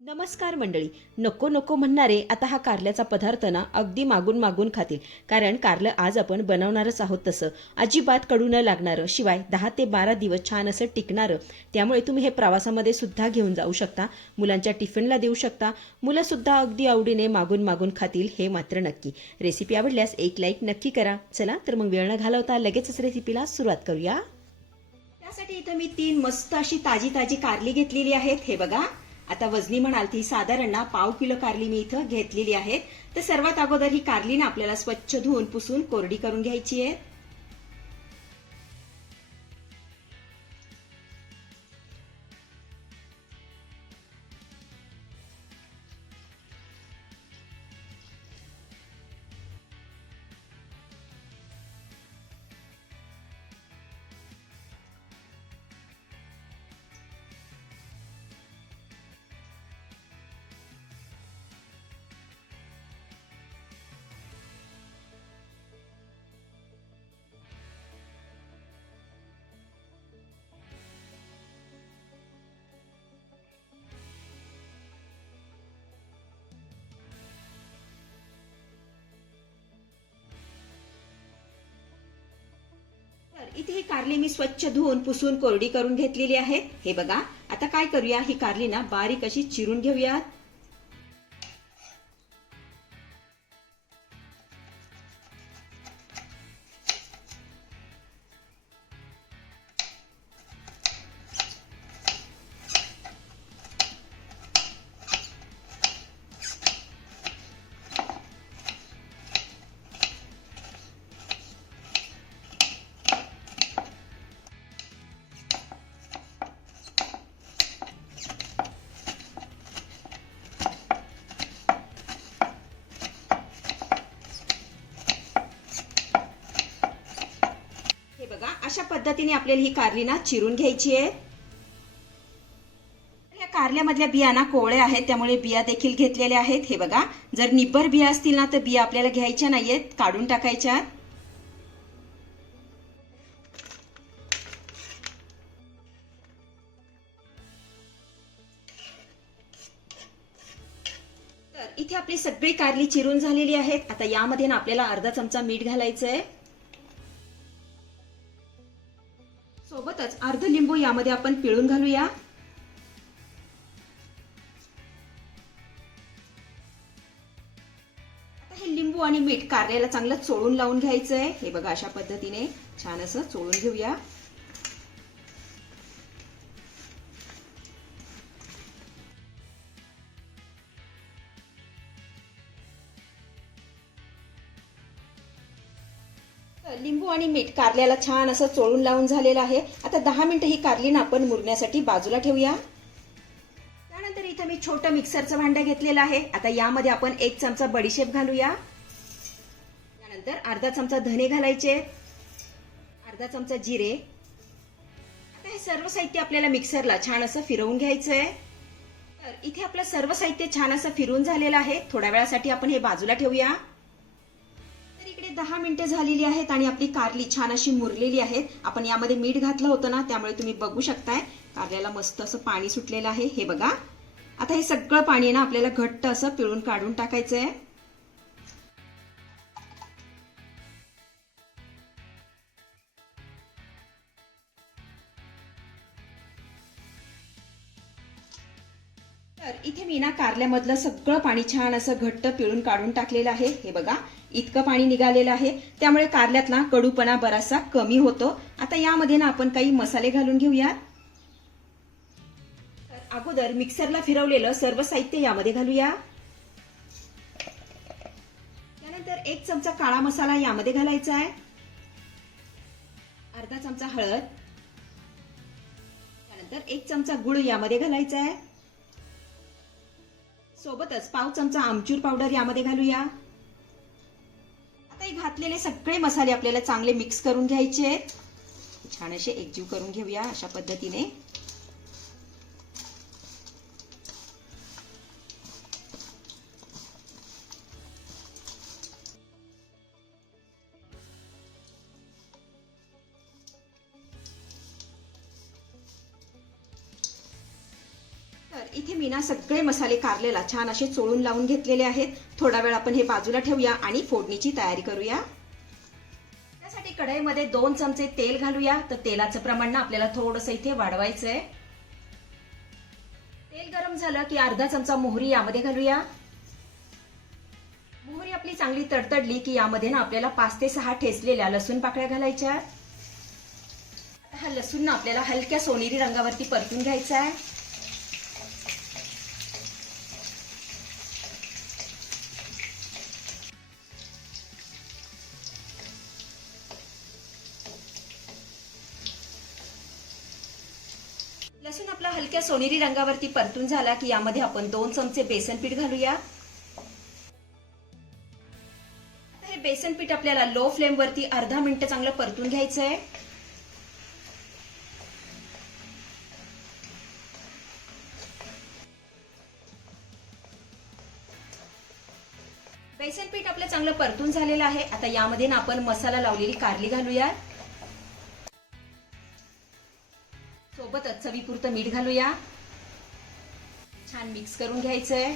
नमस्कार मंडळी. नको नको म्हणणारे आता हा कारल्याचा पदार्थ ना अगदी मागून मागून खातील. कारण कारलं आज आपण बनवणारच आहोत तसं. अजिबात कडू न लागणारं शिवाय दहा ते बारा दिवस छान असं टिकणारं. त्यामुळे तुम्ही हे प्रवासामध्ये सुद्धा घेऊन जाऊ शकता. मुलांच्या टिफिनला देऊ शकता. मुलंसुद्धा अगदी आवडीने मागून मागून खातील हे मात्र नक्की. रेसिपी आवडल्यास एक लाईक नक्की करा. चला तर मग वेळ न घालवता लगेचच रेसिपीला सुरुवात करूया. त्यासाठी इथं मी तीन मस्त अशी ताजी ताजी कारली घेतलेली आहेत. हे बघा. आता वजनी म्हणाल ती साधारण ना पाव किलो कारली मी इथं घेतलेली आहे तर सर्वात अगोदर ही कारली ना आपल्याला स्वच्छ धुवून पुसून कोरडी करून घ्यायची आहे. इथे ही कारली मी स्वच्छ धुवून पुसून कोरडी करून घेतलेली आहे हे बघा आता काय करूया? ही कारली ना बारीक अशी चिरून घेऊयात. पद्धतीने आपल्याला ही कारली ना चिरून घ्यायची आहे. या कारल्यामधल्या बिया ना कोवळ्या आहेत त्यामुळे बिया देखील घेतलेल्या आहेत. हे बघा जर निब्बर बिया असतील ना तर बिया आपल्याला घ्यायच्या नाहीयेत काढून टाकायच्या. तर इथे आपली सगळी कारली चिरून झालेली आहेत. आता यामध्ये ना आपल्याला अर्धा चमचा मीठ घालायचं आहे यामध्ये आपण पिळून घालूया. आता हे लिंबू आणि मीठ कारल्याला चांगलं चोळून लावून घ्यायचं आहे हे बघा अशा पद्धतीने छान असं चोळून घेऊया. लिंबू आणि मीठ कारल्याला छान असं चोळून लावून झालेलं आहे. आता दहा मिनिटं ही कारली ना आपण मुरण्यासाठी बाजूला ठेवूया. त्यानंतर इथं मी छोटं मिक्सरचं भांडं घेतलेलं आहे. आता यामध्ये आपण एक चमचा बडीशेप घालूया. त्यानंतर अर्धा चमचा धने घालायचे. अर्धा चमचा जिरे. आता हे सर्व साहित्य आपल्याला मिक्सरला छान असं फिरवून घ्यायचं आहे तर इथे आपलं सर्व साहित्य छान असं फिरून झालेलं आहे. थोड्या वेळासाठी आपण हे बाजूला ठेवूया. इकडे दहा मिनिटं झालेली आहेत आणि आपली कारली छान अशी मुरलेली आहेत. आपण यामध्ये मीठ घातलं होतं ना त्यामुळे तुम्ही बघू शकताय. कारल्याला मस्त असं पाणी सुटलेलं आहे. हे बघा. आता हे सगळं पाणी ना आपल्याला घट्ट असं पिळून काढून टाकायचं आहे तर इथे मी ना कारल्यामधलं सगळं पाणी छान असं घट्ट पिळून काढून टाकलेलं आहे. हे बघा इतकं पाणी निघालेलं आहे. त्यामुळे कारल्यातला कडूपणा बराचसा कमी होतो. आता यामध्ये ना आपण काही मसाले घालून घेऊयात. तर अगोदर मिक्सरला फिरवलेलं सर्व साहित्य यामध्ये घालूया. त्यानंतर एक चमचा काळा मसाला यामध्ये घालायचा आहे. अर्धा चमचा हळद. त्यानंतर एक चमचा गुळ यामध्ये घालायचा आहे. सोबतच पाव चमचा आमचूर पावडर यामध्ये घालूया. आता हे घातलेले सगळे मसाले आपल्याला चांगले मिक्स करून घ्यायचे आहेत. छान असे एकजीव करून घेऊया अशा पद्धतीने. इथे मी ना सगळे मसाले कारलेला छान असे चोळून लावून घेतलेले आहेत. थोडा वेळ आपण हे बाजूला ठेवूया आणि फोडणीची तयारी करूया. त्यासाठी कढईमध्ये दोन चमचे तेल घालूया. तर तेलाचं प्रमाण ना आपल्याला थोडंसं इथे वाढवायचं आहे तेल गरम झालं की अर्धा चमचा मोहरी यामध्ये घालूया. मोहरी आपली चांगली तडतडली की यामध्ये ना आपल्याला पाच ते सहा ठेचलेल्या लसूण पाकळ्या घालायच्या आता हा लसूण ना आपल्याला हलक्या सोनेरी रंगावरती परतून घ्यायचा आहे. लसूण आपला हलक्या सोनेरी रंगावरती परतून झाला की यामध्ये आपण दोन चमचे बेसन पीठ घालूया. हे बेसन पीठ आपल्याला लो फ्लेम वरती अर्धा मिनिट चांगलं परतून घ्यायचं आहे बेसन पीठ आपलं चांगलं परतून झालेलं आहे. आता यामध्ये ना आपण मसाला लावलेली कारली घालूया चवीपुरतं मीठ घालूया. छान मिक्स करून घ्यायचंय.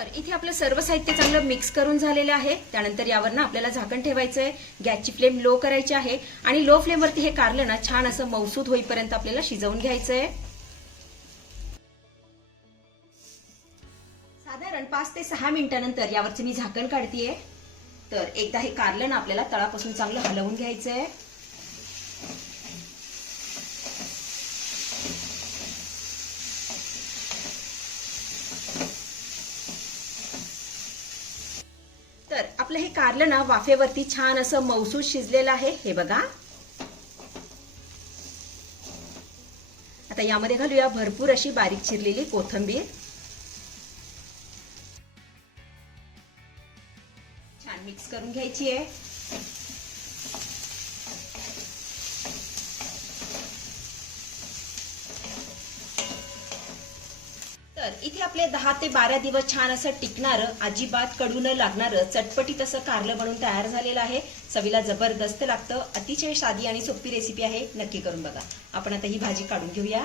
तर इथे आपलं सर्व साहित्य चांगलं मिक्स करून झालेलं आहे. त्यानंतर यावर ना आपल्याला झाकण ठेवायचं आहे गॅसची फ्लेम लो करायची आहे. आणि लो फ्लेमवरती हे कारलं ना छान असं मौसूद होईपर्यंत आपल्याला शिजवून घ्यायचं आहे साधारण पाच ते सहा मिनिटानंतर यावरचं मी झाकण काढतीये. तर एकदा हे कारलं ना आपल्याला तळापासून चांगलं हलवून घ्यायचं आहे तर आपलं हे कारलं ना वाफेवरती छान असं मौसूद शिजलेलं आहे. हे बघा. आता यामध्ये घालूया भरपूर अशी बारीक चिरलेली कोथंबीर. छान मिक्स करून घ्यायची आहे. तर इथे आपले दहा ते बारा दिवस छान असं टिकणारं अजिबात कडू न लागणारं चटपटीत असं कारलं बनून तयार झालेलं आहे. चवीला जबरदस्त लागतं. अतिशय साधी आणि सोपी रेसिपी आहे. नक्की करून बघा. आपण आता ही भाजी काढून घेऊया.